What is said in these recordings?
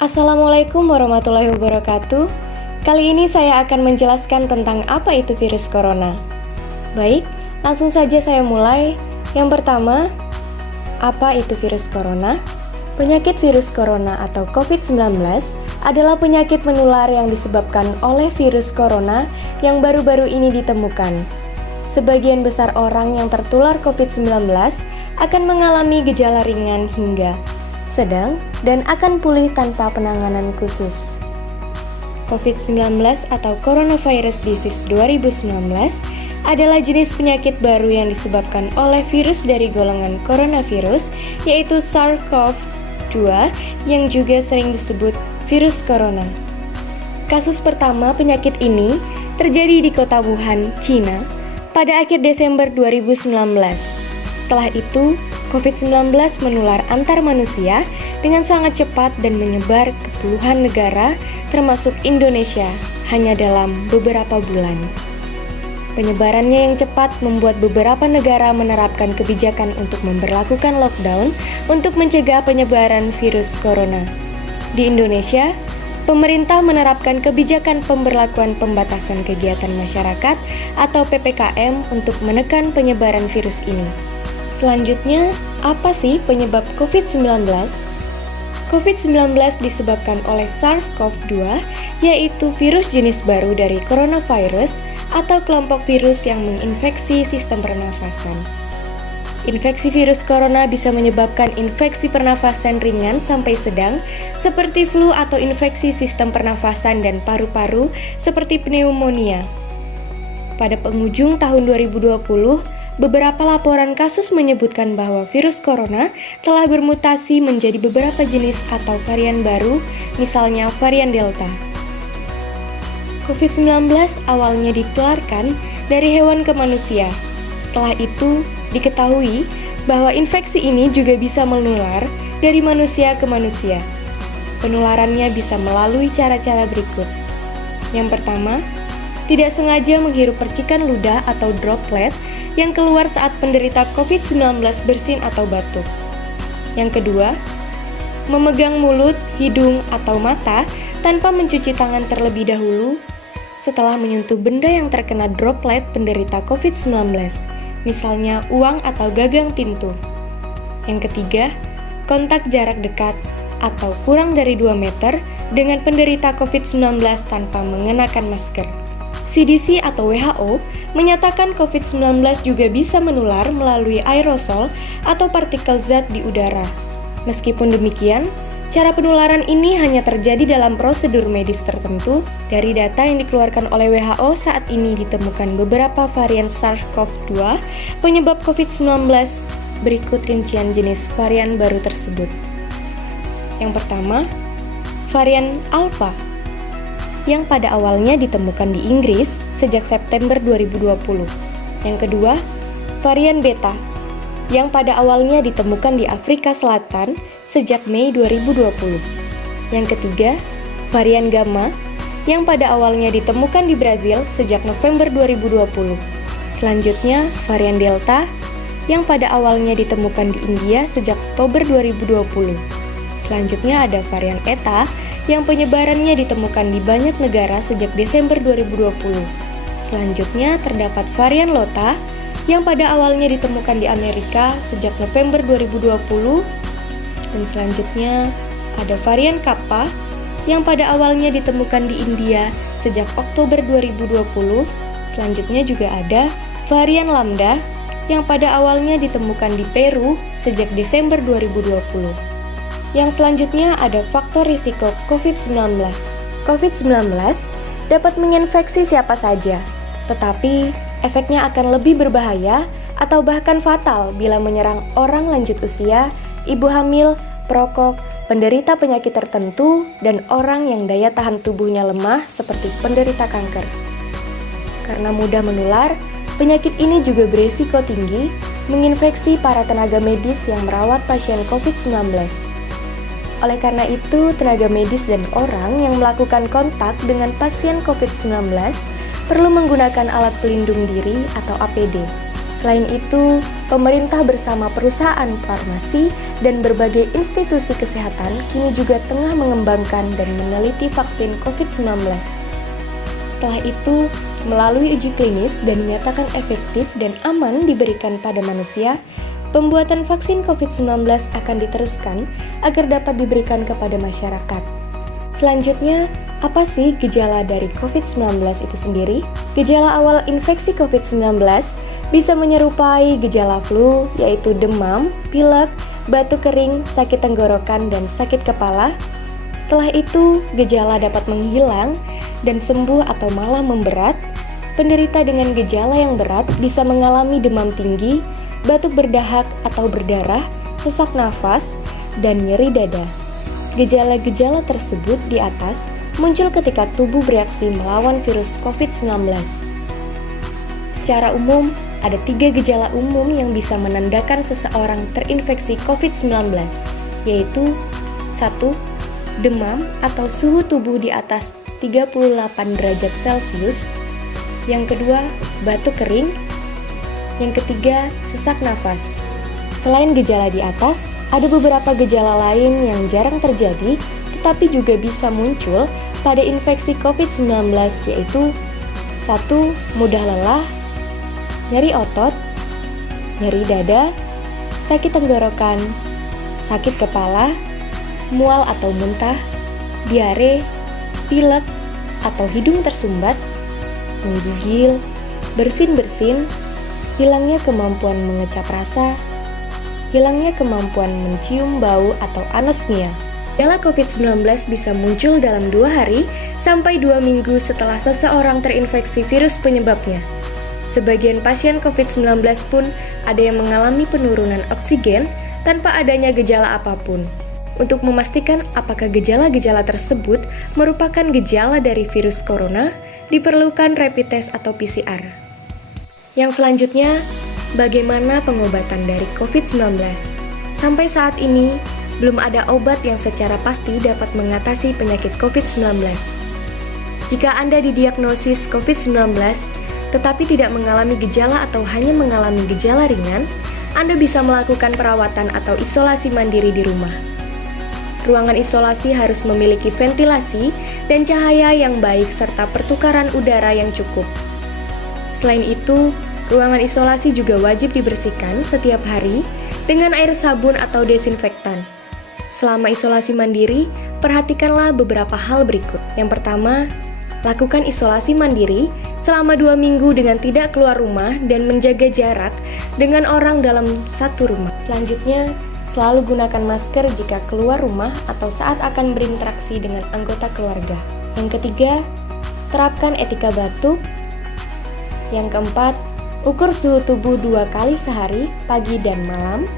Assalamualaikum warahmatullahi wabarakatuh. Kali ini saya akan menjelaskan tentang apa itu virus corona. Baik, langsung saja saya mulai. Yang pertama, apa itu virus corona? Penyakit virus corona atau COVID-19 adalah penyakit menular yang disebabkan oleh virus corona yang baru-baru ini ditemukan. Sebagian besar orang yang tertular COVID-19 akan mengalami gejala ringan hingga sedang dan akan pulih tanpa penanganan khusus. COVID-19 atau Coronavirus Disease 2019 adalah jenis penyakit baru yang disebabkan oleh virus dari golongan coronavirus, yaitu SARS-CoV-2 yang juga sering disebut virus corona. Kasus pertama penyakit ini terjadi di kota Wuhan, China, pada akhir Desember 2019. Setelah itu, COVID-19 menular antar manusia dengan sangat cepat dan menyebar ke puluhan negara, termasuk Indonesia, hanya dalam beberapa bulan. Penyebarannya yang cepat membuat beberapa negara menerapkan kebijakan untuk memberlakukan lockdown untuk mencegah penyebaran virus corona. Di Indonesia, pemerintah menerapkan kebijakan pemberlakuan pembatasan kegiatan masyarakat atau PPKM untuk menekan penyebaran virus ini. Selanjutnya, apa sih penyebab COVID-19? COVID-19 disebabkan oleh SARS-CoV-2, yaitu virus jenis baru dari coronavirus atau kelompok virus yang menginfeksi sistem pernafasan. Infeksi virus corona bisa menyebabkan infeksi pernafasan ringan sampai sedang, seperti flu atau infeksi sistem pernafasan dan paru-paru, seperti pneumonia. Pada penghujung tahun 2020, beberapa laporan kasus menyebutkan bahwa virus corona telah bermutasi menjadi beberapa jenis atau varian baru, misalnya varian Delta. COVID-19 awalnya ditularkan dari hewan ke manusia. Setelah itu, diketahui bahwa infeksi ini juga bisa menular dari manusia ke manusia. Penularannya bisa melalui cara-cara berikut. Yang pertama, tidak sengaja menghirup percikan ludah atau droplet yang keluar saat penderita COVID-19 bersin atau batuk. Yang kedua, memegang mulut, hidung, atau mata tanpa mencuci tangan terlebih dahulu setelah menyentuh benda yang terkena droplet penderita COVID-19, misalnya uang atau gagang pintu. Yang ketiga, kontak jarak dekat atau kurang dari 2 meter dengan penderita COVID-19 tanpa mengenakan masker. CDC atau WHO menyatakan COVID-19 juga bisa menular melalui aerosol atau partikel zat di udara. Meskipun demikian, cara penularan ini hanya terjadi dalam prosedur medis tertentu. Dari data yang dikeluarkan oleh WHO saat ini ditemukan beberapa varian SARS-CoV-2 penyebab COVID-19. Berikut rincian jenis varian baru tersebut. Yang pertama, varian Alpha, yang pada awalnya ditemukan di Inggris sejak September 2020. Yang kedua, varian Beta, yang pada awalnya ditemukan di Afrika Selatan sejak Mei 2020. Yang ketiga, varian Gamma, yang pada awalnya ditemukan di Brazil sejak November 2020. Selanjutnya, varian Delta, yang pada awalnya ditemukan di India sejak Oktober 2020. Selanjutnya ada varian Eta, yang penyebarannya ditemukan di banyak negara sejak Desember 2020. Selanjutnya terdapat varian Lota, yang pada awalnya ditemukan di Amerika sejak November 2020. Dan selanjutnya ada varian Kappa, yang pada awalnya ditemukan di India sejak Oktober 2020. Selanjutnya juga ada varian Lambda, yang pada awalnya ditemukan di Peru sejak Desember 2020. Yang selanjutnya ada faktor risiko COVID-19. COVID-19 dapat menginfeksi siapa saja, tetapi efeknya akan lebih berbahaya atau bahkan fatal bila menyerang orang lanjut usia, ibu hamil, perokok, penderita penyakit tertentu, dan orang yang daya tahan tubuhnya lemah seperti penderita kanker. Karena mudah menular, penyakit ini juga berisiko tinggi menginfeksi para tenaga medis yang merawat pasien COVID-19. Oleh karena itu, tenaga medis dan orang yang melakukan kontak dengan pasien COVID-19 perlu menggunakan alat pelindung diri atau APD, Selain itu, pemerintah bersama perusahaan farmasi dan berbagai institusi kesehatan kini juga tengah mengembangkan dan meneliti vaksin COVID-19. Setelah itu, melalui uji klinis dan dinyatakan efektif dan aman diberikan pada manusia, pembuatan vaksin COVID-19 akan diteruskan agar dapat diberikan kepada masyarakat. Selanjutnya, apa sih gejala dari COVID-19 itu sendiri? Gejala awal infeksi COVID-19 bisa menyerupai gejala flu, yaitu demam, pilek, batuk kering, sakit tenggorokan, dan sakit kepala. Setelah itu, gejala dapat menghilang dan sembuh atau malah memberat. Penderita dengan gejala yang berat bisa mengalami demam tinggi, batuk berdahak atau berdarah, sesak nafas, dan nyeri dada. Gejala-gejala tersebut di atas muncul ketika tubuh bereaksi melawan virus COVID-19. Secara umum, ada 3 gejala umum yang bisa menandakan seseorang terinfeksi COVID-19, yaitu 1. Demam atau suhu tubuh di atas 38 derajat Celcius. Yang kedua, batuk kering. Yang ketiga, sesak nafas. Selain gejala di atas, ada beberapa gejala lain yang jarang terjadi, tetapi juga bisa muncul pada infeksi COVID-19, yaitu 1. Mudah lelah, nyeri otot, nyeri dada, sakit tenggorokan, sakit kepala, mual atau muntah, diare, pilek atau hidung tersumbat, menggigil, bersin-bersin, hilangnya kemampuan mengecap rasa, hilangnya kemampuan mencium bau atau anosmia. Gejala COVID-19 bisa muncul dalam 2 hari sampai 2 minggu setelah seseorang terinfeksi virus penyebabnya. Sebagian pasien COVID-19 pun ada yang mengalami penurunan oksigen tanpa adanya gejala apapun. Untuk memastikan apakah gejala-gejala tersebut merupakan gejala dari virus corona, diperlukan rapid test atau PCR. Yang selanjutnya, bagaimana pengobatan dari COVID-19? Sampai saat ini, belum ada obat yang secara pasti dapat mengatasi penyakit COVID-19. Jika Anda didiagnosis COVID-19, tetapi tidak mengalami gejala atau hanya mengalami gejala ringan, Anda bisa melakukan perawatan atau isolasi mandiri di rumah. Ruangan isolasi harus memiliki ventilasi dan cahaya yang baik serta pertukaran udara yang cukup. Selain itu, ruangan isolasi juga wajib dibersihkan setiap hari dengan air sabun atau desinfektan. Selama isolasi mandiri, perhatikanlah beberapa hal berikut. Yang pertama, lakukan isolasi mandiri selama 2 minggu dengan tidak keluar rumah dan menjaga jarak dengan orang dalam satu rumah. Selanjutnya, selalu gunakan masker jika keluar rumah atau saat akan berinteraksi dengan anggota keluarga. Yang ketiga, terapkan etika batuk. Yang keempat, ukur suhu tubuh 2 kali sehari, pagi dan malam.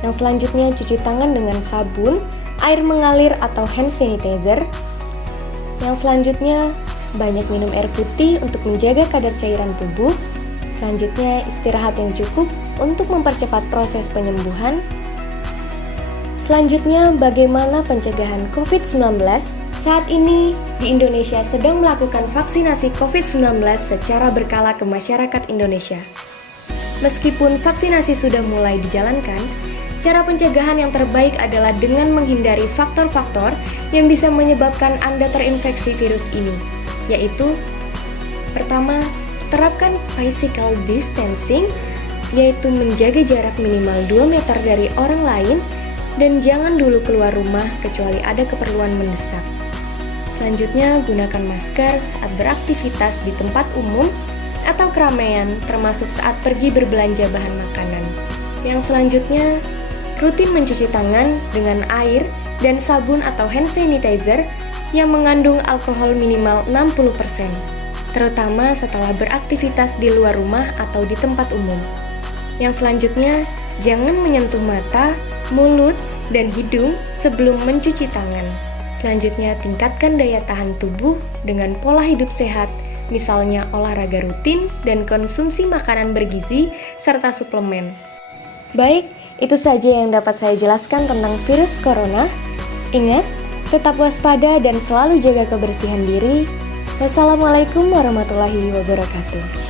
Yang selanjutnya, cuci tangan dengan sabun, air mengalir atau hand sanitizer. Yang selanjutnya, banyak minum air putih untuk menjaga kadar cairan tubuh. Selanjutnya, istirahat yang cukup untuk mempercepat proses penyembuhan. Selanjutnya, bagaimana pencegahan COVID-19? Saat ini, di Indonesia sedang melakukan vaksinasi COVID-19 secara berkala ke masyarakat Indonesia. Meskipun vaksinasi sudah mulai dijalankan, cara pencegahan yang terbaik adalah dengan menghindari faktor-faktor yang bisa menyebabkan Anda terinfeksi virus ini, yaitu pertama, terapkan physical distancing, yaitu menjaga jarak minimal 2 meter dari orang lain dan jangan dulu keluar rumah kecuali ada keperluan mendesak. Selanjutnya, gunakan masker saat beraktivitas di tempat umum atau keramaian, termasuk saat pergi berbelanja bahan makanan. Yang selanjutnya, rutin mencuci tangan dengan air dan sabun atau hand sanitizer yang mengandung alkohol minimal 60%, terutama setelah beraktivitas di luar rumah atau di tempat umum. Yang selanjutnya, jangan menyentuh mata, mulut, dan hidung sebelum mencuci tangan. Selanjutnya, tingkatkan daya tahan tubuh dengan pola hidup sehat, misalnya olahraga rutin dan konsumsi makanan bergizi serta suplemen. Baik, itu saja yang dapat saya jelaskan tentang virus corona. Ingat, tetap waspada dan selalu jaga kebersihan diri. Wassalamualaikum warahmatullahi wabarakatuh.